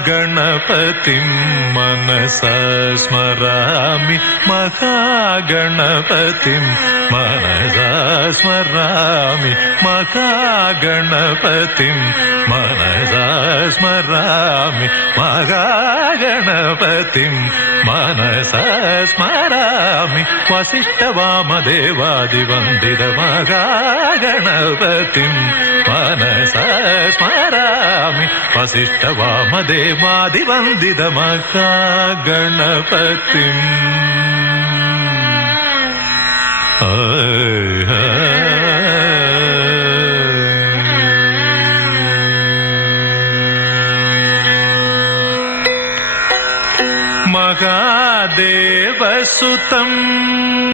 ശ്രീമഹാഗണപതിം മനസാ സ്മരാമി മഹാഗണപതിം മനസാ സ്മരാമി മഹാഗണപതിം മനസാ സ്മരാമി മഹാഗണപതിം മനസാ സ്മരാമി വസിഷ്ഠവാമദേവാദിവന്ദിത മഹാഗണപതിം മനസാ സ്മരാമി വസിഷ്ഠവാമദേവാദിവന്ദിത മഹാഗണപതിം. മഹാദേവസുതം